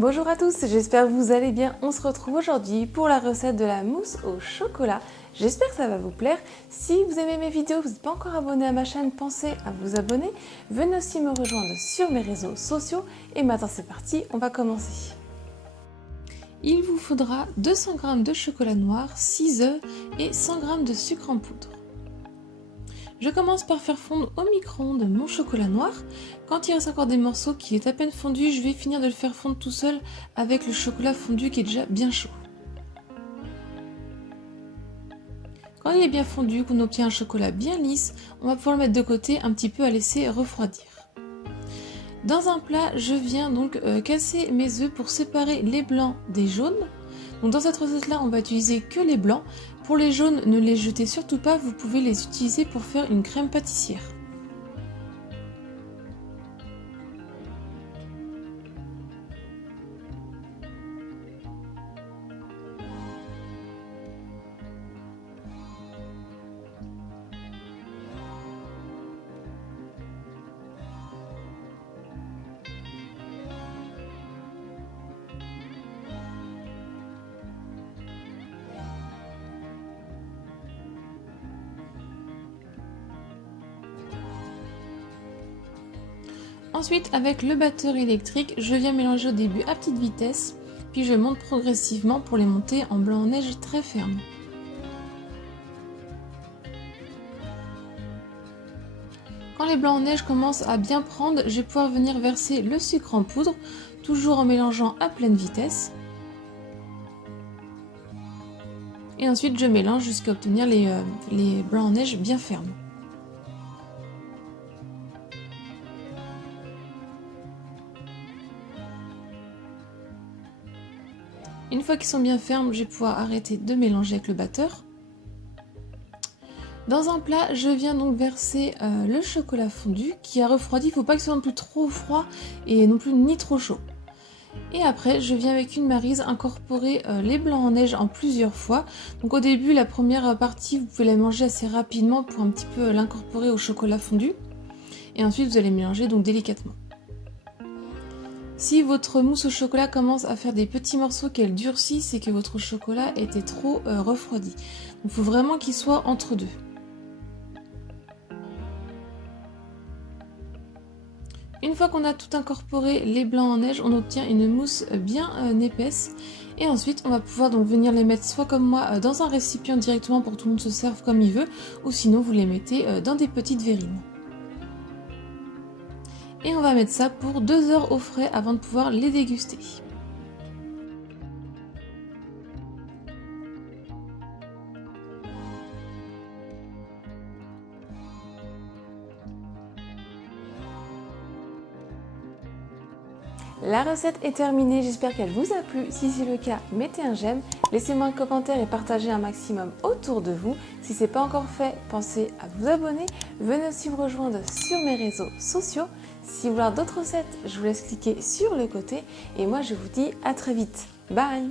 Bonjour à tous, j'espère que vous allez bien. On se retrouve aujourd'hui pour la recette de la mousse au chocolat. J'espère que ça va vous plaire. Si vous aimez mes vidéos, vous n'êtes pas encore abonné à ma chaîne, pensez à vous abonner. Venez aussi me rejoindre sur mes réseaux sociaux. Et maintenant c'est parti, on va commencer. Il vous faudra 200 g de chocolat noir, 6 œufs et 100 g de sucre en poudre. Je commence par faire fondre au micro-ondes mon chocolat noir. Quand il reste encore des morceaux qui est à peine fondu, je vais finir de le faire fondre tout seul avec le chocolat fondu qui est déjà bien chaud. Quand il est bien fondu, qu'on obtient un chocolat bien lisse, on va pouvoir le mettre de côté un petit peu à laisser refroidir. Dans un plat, je viens donc casser mes œufs pour séparer les blancs des jaunes. Donc dans cette recette-là, on va utiliser que les blancs. Pour les jaunes, ne les jetez surtout pas, vous pouvez les utiliser pour faire une crème pâtissière. Ensuite, avec le batteur électrique, je viens mélanger au début à petite vitesse, puis je monte progressivement pour les monter en blanc en neige très ferme. Quand les blancs en neige commencent à bien prendre, je vais pouvoir venir verser le sucre en poudre, toujours en mélangeant à pleine vitesse. Et ensuite, je mélange jusqu'à obtenir les blancs en neige bien fermes. Une fois qu'ils sont bien fermes, je vais pouvoir arrêter de mélanger avec le batteur. Dans un plat, je viens donc verser le chocolat fondu qui a refroidi. Il ne faut pas qu'il soit non plus trop froid et non plus ni trop chaud. Et après, je viens avec une maryse incorporer les blancs en neige en plusieurs fois. Donc au début, la première partie, vous pouvez la manger assez rapidement pour un petit peu l'incorporer au chocolat fondu. Et ensuite, vous allez mélanger donc délicatement. Si votre mousse au chocolat commence à faire des petits morceaux qu'elle durcit, c'est que votre chocolat était trop refroidi. Donc il faut vraiment qu'il soit entre deux. Une fois qu'on a tout incorporé les blancs en neige, on obtient une mousse bien épaisse. Et ensuite, on va pouvoir donc venir les mettre soit comme moi dans un récipient directement pour que tout le monde se serve comme il veut, ou sinon vous les mettez dans des petites verrines. Et on va mettre ça pour 2 heures au frais avant de pouvoir les déguster. La recette est terminée, j'espère qu'elle vous a plu. Si c'est le cas, mettez un j'aime, laissez-moi un commentaire et partagez un maximum autour de vous. Si ce n'est pas encore fait, pensez à vous abonner. Venez aussi me rejoindre sur mes réseaux sociaux. Si vous voulez d'autres recettes, je vous laisse cliquer sur le côté. Et moi, je vous dis à très vite. Bye!